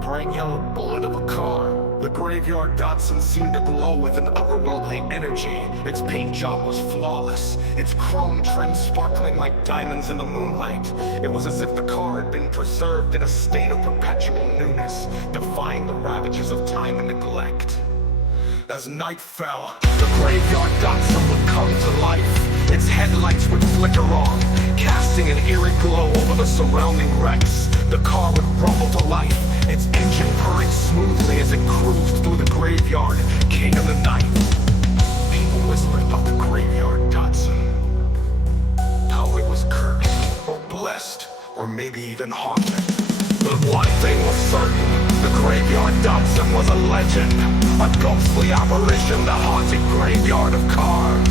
bright yellow bullet of a car. The graveyard Datsun seemed to glow with an otherworldly energy. Its paint job was flawless, its chrome trim sparkling like diamonds in the moonlight. It was as if the car had been preserved in a state of perpetual newness, defying the ravages of time and neglect. As night fell, the graveyard Datsun would come to life. Its headlights would flicker on, casting an eerie glow over the surrounding wrecks. The car would rumble to life, its engine purring smoothly as it cruised through the graveyard, king of the night. People whispered about the graveyard Datsun, how it was cursed, or blessed, or maybe even haunted. But one thing was certain, the graveyard Datsun was a legend, a ghostly apparition, the haunted graveyard of cars.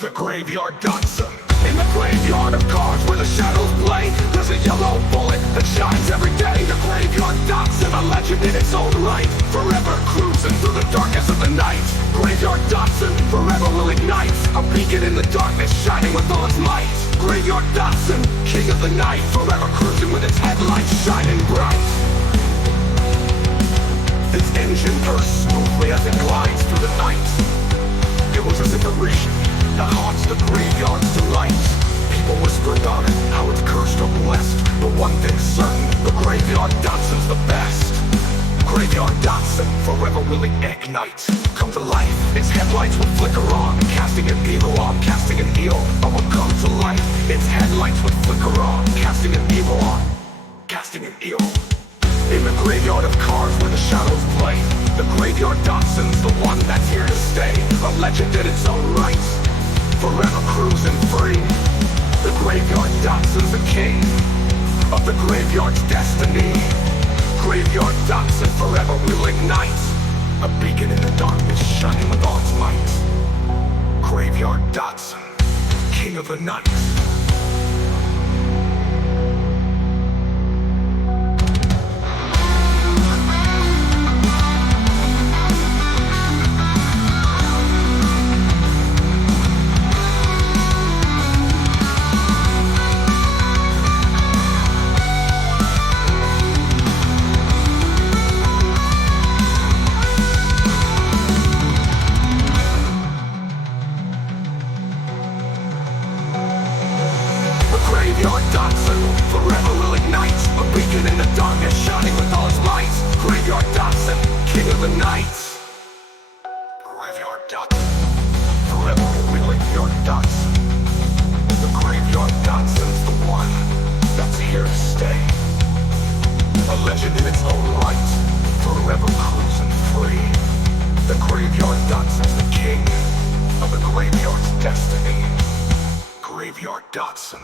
The graveyard Datsun. In the graveyard of cars where the shadows play, there's a yellow bullet that shines every day. The graveyard Datsun, a legend in its own right, forever cruising through the darkness of the night. Graveyard Datsun, forever will ignite, a beacon in the darkness shining with all its might. Graveyard Datsun, king of the night, forever cruising with its headlights shining bright. Its engine purrs smoothly as it glides through the night. It was as if a vision that haunts the graveyard's delight. People whisper about it, how it's cursed or blessed, but one thing's certain, the graveyard Datsun's the best. Graveyard Datsun, forever will ignite, come to life. Its headlights will flicker on, casting an evil on, casting an evil on will come to life. Its headlights would flicker on, casting an evil on, casting an evil. In the graveyard of cars where the shadows play, the graveyard Datsun's the one that's here to stay, a legend in its own right, forever cruising free. The graveyard Datsun's the king of the graveyard's destiny. Graveyard Datsun forever will ignite, a beacon in the darkness shining with all its might. Graveyard Datsun, king of the night. Graveyard Datsun, forever will ignite, a beacon in the darkness shining with all its might. Graveyard Datsun, king of the night. Graveyard Datsun, forever will ignite Datsun. The graveyard Datsun's the one that's here to stay, a legend in its own right, forever cruising free. The graveyard Datsun's the king of the graveyard's destiny. Graveyard Datsun.